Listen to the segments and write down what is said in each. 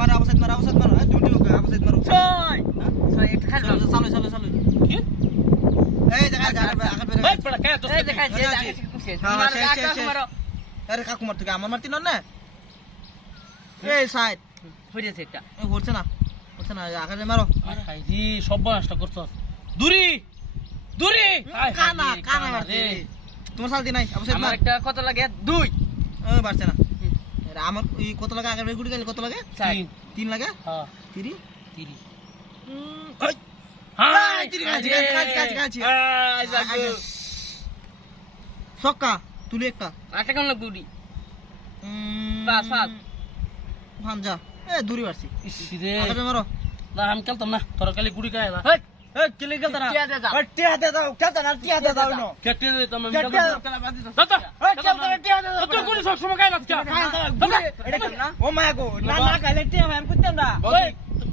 মারো আবসাইড মারো দুটি লোক আবসাইড মারো ছয় ছয় একটা খালি চালো কি এই দেখা যা আগে বেরে এই পড়া কে তো এই দেখা যে আগে খুশি মারো আরে কাকু মারতে আমার মারতি না এই সাইড হইছে এটা হচ্ছে না আগে মারো ভাই জি সব নষ্ট করছস দূরি কানা মারতে তোমার সালতি নাই আবসাইড মার আমার একটা কত লাগে 2 ওই বাড়ছে না আমার এই কত লাগে আগে গুড়ি গেলে কত লাগে 3 লাগে হ্যাঁ 3 ওই হাই 3 গাছি সক্কা তুলি একটা আটা কোন লাগবে উডি পাঁচ ভাঞ্জা এ দূরি বাড়ছি ইসিরে আগে মারো না আমি খেলতাম না তোর খালি গুড়ি খায় না এই কিলে গেল না টিয়া দে দাও খেলতা না টিয়া দে দাও নো কেটে দে তুমি দাদা তোর গুড়ি সব সময় খায় না এটা কেন না ও মা গো না খাইলে টিয়া আমি করতাম না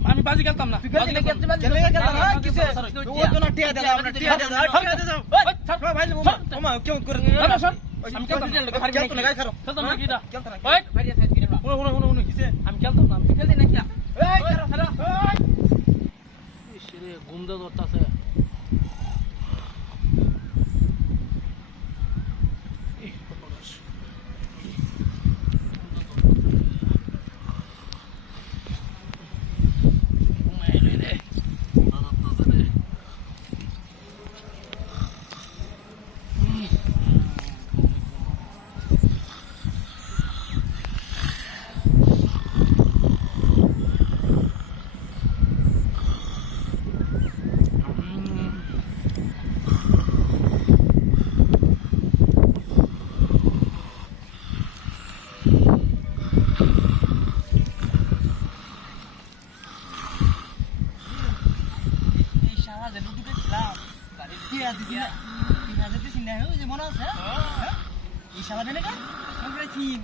আমি বাজি খেলতাম না খেলতে খেলতা না কিসে ও তো না টিয়া দে দাও না টিয়া দে দাও টিয়া দে দাও ওই ভাই ও মা কেউ করে দাদা শোন আমি খেলতাম না গাই খারো খেলতাম না কিডা খেলতা না ওই ভারিয়া সাইজ কিরে হুনো কিসে আমি খেলতাম না আমি খেলতে না কিডা এই খারো ইসরে ঘুমদা ধরতাছে মনে আছে এই শালা দেনে কা আমরা চিন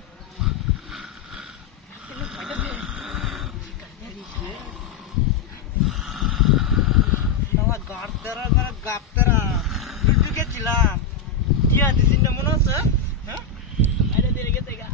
গাপ্তারা লুটুকে ছিলাম টিয়া দিছিন না মনে আছে হ্যাঁ আরে দেরে গেছে গা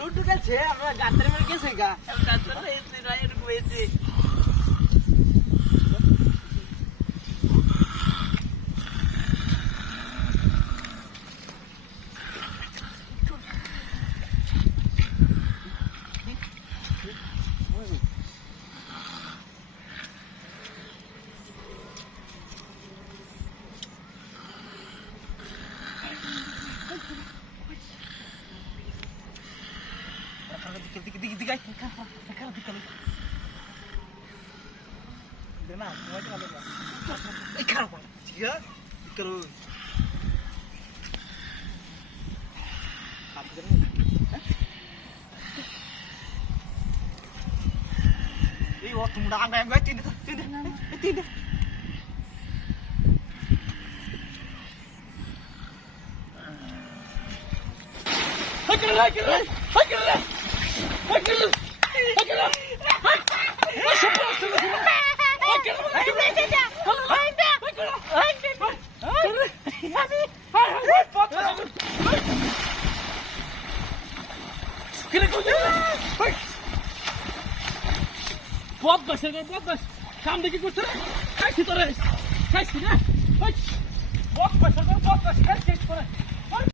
লুটু গেছে আমরা গাত্রে মেরে গেছে গা তোমরা আগে তিন বদমাস সামনে কি করছে খাইছি তোরে খাইছি না বদমাস